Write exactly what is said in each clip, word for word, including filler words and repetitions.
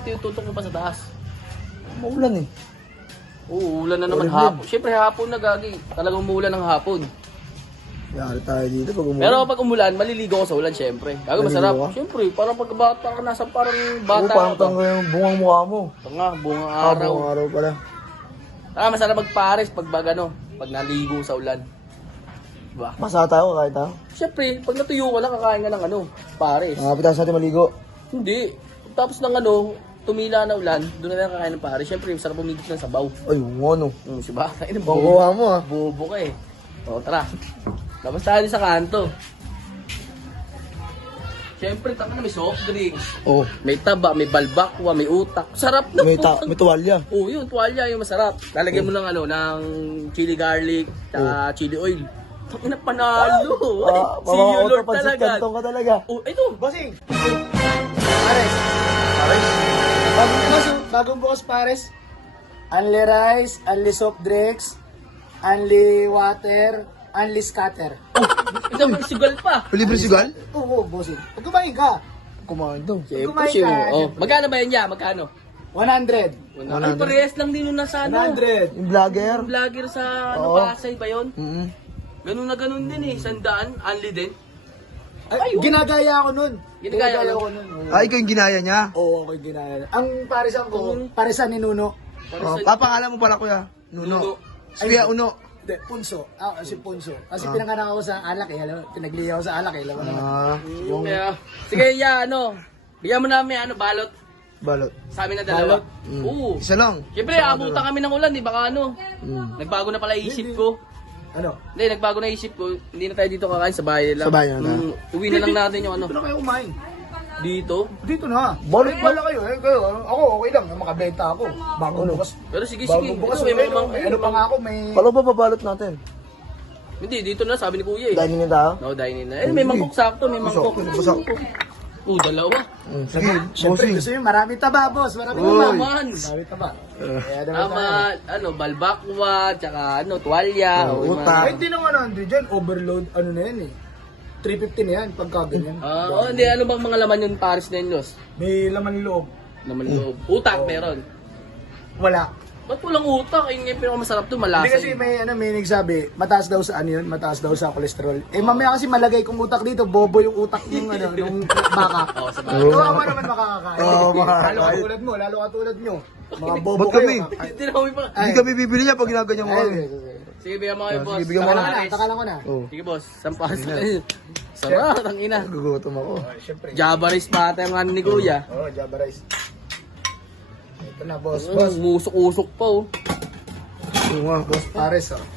tinututok mo pa sa taas. Maulan eh. Oo, ulan na naman Ulan hapon. Siyempre hapon na gagi. Talagang umuulan ng hapon. Yari tayo dito pag umulan. Pero kapag umulan, maliligo ko sa ulan siyempre. Gago Maliligo masarap. ka? Siyempre, parang pag bata ka nasa parang Oo, bata parang ka. tanggal yung bungang mukha mo. Tanga, bungang Ah, araw. bungang araw pala. Ah, masarap magpares pag bag ano, pag naligo sa ulan. Diba? Basa tayo, kahit tayo. Siyempre, pag natuyo ka lang, kakain ka ng ano, pares. Nakapit sa atin maligo. Hindi. Tapos ng ano, tumila na ulan, doon na lang kakain ng pares. Siyempre, masarap umigit ng sabaw. Ay, yung ano. Hmm, diba? Kain ng Bungang bobo. mukha mo ah. Bobo ka eh. O, tara. Tapos tayo din sa kanto. Siyempre, taka na may soft drinks. Oh, May taba, may balbakwa, may utak. Sarap na may, ta putang- may tuwalya. Oo, yun, tuwalya, yung masarap. Lalagyan mo ng ano, ng chili garlic, tsaka chili oil. Tangina panalo. Ay, Ah, see you Lord pansit talaga. kantong ka talaga. Oh, ito. Bossing! Pares. Pares. Bagong bukas, oh. bagong bukas pares. Only rice, only soft drinks, only water, only scatter. Ito, may sugal pa. Libre sigal? Oo, bossing. Pag kumain ka, Kumain daw. Siyempre, Kumain siya. ka, Oh, siyempre. magkano ba yan niya? Magkano? one hundred. Ay, parehas lang din nun nasa ano. one hundred. Yung vlogger. Vlogger sa ano, Oo. Pasay ba yun? Mm-hmm. Ganun na ganun din eh. Sandaan, only din. Ay, ginagaya ako nun. Ginagaya mo? ko nun. Oo, Ah, ikaw yung ginaya niya. Oo, ako yung ginaya. Ang parisan ko, parisan ni Nuno. Oh, papangalan mo pala kuya. Nuno. Nuno. Kuya Uno. Hindi, Punso. Ah, si Punso. Kasi pinanganak ako sa alak eh. Alam mo, pinagliya ako sa alak eh. Alam mo naman. Ah, Yung... Kaya, sige, ya, ano. Bigyan mo namin ano, balot. balot. Sa amin na dalawa. Mm. Oo. Isa lang. Siyempre, abutan kami ng ulan, di baka ano. Mm. Nagbago na pala isip ko. Ano? Hindi, nagbago na isip ko. Hindi na tayo dito kakain sa bahay lang. Sa bahay na? Mm, uwi na lang natin yung ano. Dito na kayo kumain. Dito. Dito na. Balot Ay, wala kayo. Eh, kayo. Ako, okay lang. Makabenta ako. Bago bukas. Pero sige, sige. Bago bukas. Ano, may May, mga- may, ano pa nga ako, may... Palo ba babalot natin? Hindi, dito na, sabi ni kuya eh. Dahil na tayo? No, dine na. Eh, may mangkok sakto, may mangkok. Basak. Oo, dalawa. Mm, sige, Siyempre, bossing. gusto nyo, marami taba, boss. Marami Uy. taba. Naman. Marami taba. Kaya naman Tama, tayo. ano, balbakwa, tsaka ano, tuwalya. Oh, o yung utak. mga- Ay, hindi naman ano dyan. Overload, ano na yan eh. three fifty na yan, pagka ganyan. Ah, oh, hindi, ano bang mga laman yung Paris na yun, Los? May laman loob. Naman loob. Utak, meron. Wala. Ba't walang utak? Yung yung pinakamasarap to, Hindi malasa kasi yun. may, ano, may nagsabi, mataas daw sa ano yun, mataas daw sa kolesterol. Eh, mamaya kasi malagay kong utak dito, bobo yung utak ng, ano, ng baka. Oo, sa bagay. Kawawa naman makakakain. Oo, makakakain. Lalo katulad mo, lalo katulad nyo. Mga bobo Ba't kayo. kami? kakain. Hindi na kami pa. Hindi kami bibili niya pag ginaganyan mo Ay, kami. ay, ay. Sige, bigyan mo kayo, Ah, boss. sige, bigyan mo Takalan ko na. na, takalan ko na. Oh, Sige, boss. Sampas. Sarap, ang ina. gugutom ako. Oh, Siyempre. Java rice pa ata yung ano ni kuya. Oh, Java rice. Ito na, boss. Oh, Boss, musok-usok pa oh. Oo nga. boss Pares, oh.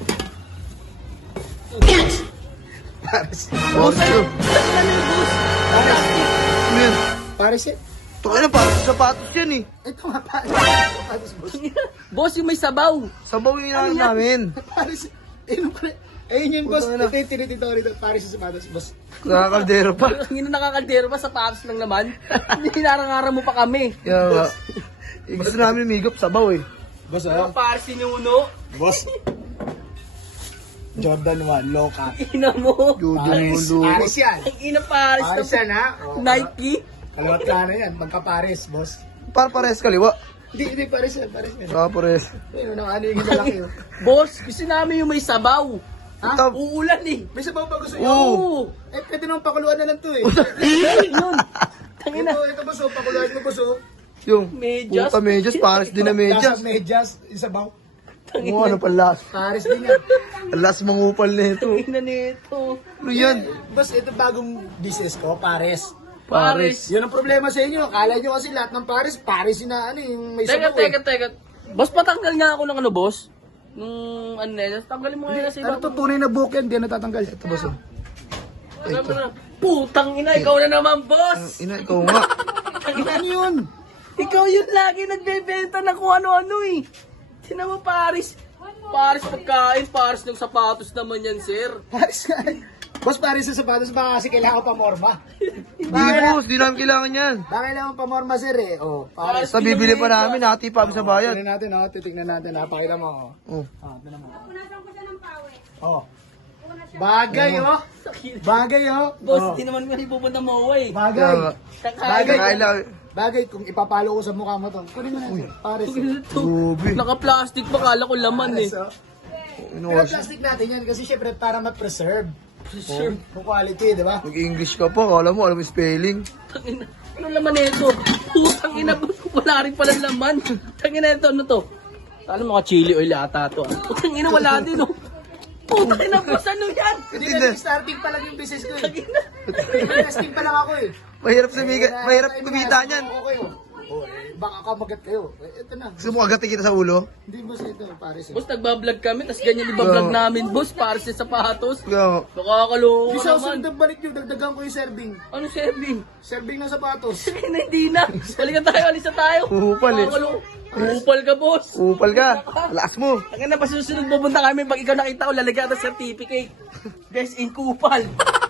Pares. Boss, ano? Ano yung boss? Plastic. Ano yan? Pares eh. Ito na pa, sapatos yan eh. Ito nga, Pares. Pares, boss. Boss, yung may sabaw. Sabaw yung inaano namin. Pares. Ayun pa rin. Ayun yun, boss. Puta na. Ito yung tinitito ko rito. Pares sa sapatos, boss. Nakakaldero pa. Ang ina nakakaldero pa, sapatos lang naman. Hindi hinarang-harang mo pa kami. Kaya nga. Eh, gusto namin umigop, sabaw eh. Boss, Ano ah. para si Nuno? Boss. Jordan one, low cut. Ina mo. Judo Pares. mulo. Pares yan. Ang ina Paris Pares na yan, ha? Oh, Nike. Kalawat ka na yan. Magka-Pares, boss. Par pares kaliwa. Hindi, hindi, Pares yan. Pares yan. Ah, pares. Ayun, nang ano yung malaki, oh. Boss, gusto namin yung may sabaw. Ha? Ito. Uulan eh. May sabaw pa gusto nyo? Oo. Eh, pwede naman pakuluan na lang to, eh. Ayun yun. Tangina. Ito, ito, boss, oh. Pakuluan mo, boss, oh. Yung Medyas. puta medyas, pares din na medyas. Lasang medyas, yung sabaw. Oo, ano palas. Pares din yan. Alas mangupal na ito. Tangina nito. Ano yan? Boss, ito bagong business ko, Pares. Paris. Yun ang problema sa inyo. Akala nyo kasi lahat ng Pares, Pares yung na, ano, yung may Teka, sabaw, teka, eh. teka. Boss, patanggal nga ako ng ano, boss. Nung ano na yun. Tanggalin mo nga yun sa Ano iba. to, tunay na book yan, di na natatanggal. Ito, boss, oh. Ano mo na? Putang ina, ikaw na naman, boss. Ina, ikaw nga. Ano yun? Ikaw yun lagi nagbebenta ng kung ano-ano eh. Sino mo Paris? Paris pagkain, Paris ng sapatos naman yan, sir. Pares nga. Boss, Pares sa sapatos, baka kasi kailangan pa morma. Hindi boss, di namin kailangan yan. Baka kailangan pa morma, sir, eh. Oh, Pares. Sa bibili pa namin, hati pa kami sa bayad. Tignan natin, oh. Titignan natin, ha. Pakita mo, oh. Oh. Ah, ito naman. Oh. Bagay, oh. Bagay, oh. Boss, Oh. hindi naman kasi pupunta mo away. Bagay. Kaya nga. Kakain. Kakain lang. Bagay, kung ipapalo ko sa mukha mo to. Kunin mo na sir. Pares. Ito. Grabe. Naka-plastic pa, kala ko laman eh. So, Ano pero kasi? plastic natin yan kasi syempre para ma-preserve. Sure. Kung quality, di ba? Nag-English ka pa, kala mo, alam mo yung spelling. Tangina. Ano laman nito? Putang ina, wala rin pala laman. Tangina ito, ano to? Ano mga chili oil ata to? ah. Putang ina, wala din oh. Putang ina, boss, ano yan? Hindi Hindi. na, starting pa lang yung business ko eh. Tangina. Testing pa lang ako eh. Mahirap sabihin, Eh, mahirap tayo kumita na, niyan. ako kayo. Oh, eh, baka kamagat kayo. Eh, ito na. Gusto mo agatin kita sa ulo? Hindi boss ito, pares eh. Boss, nagbablog kami, tas ganyan ibablog Oo. namin, boss, para sa sapatos. Kaya, Nakakaloko Hindi ka sa naman. susunod balik yung dagdagan ko yung serving. Ano serving? Serving ng sapatos. Tangina, hindi na. Balikan tayo, alis na tayo. Uhupal eh. Nakakaloko. Uhupal ka, boss. upal ka. Lakas mo. Ang na pa susunod pupunta kami pag ikaw nakita ko lalagyan ng certificate. Best in kupal.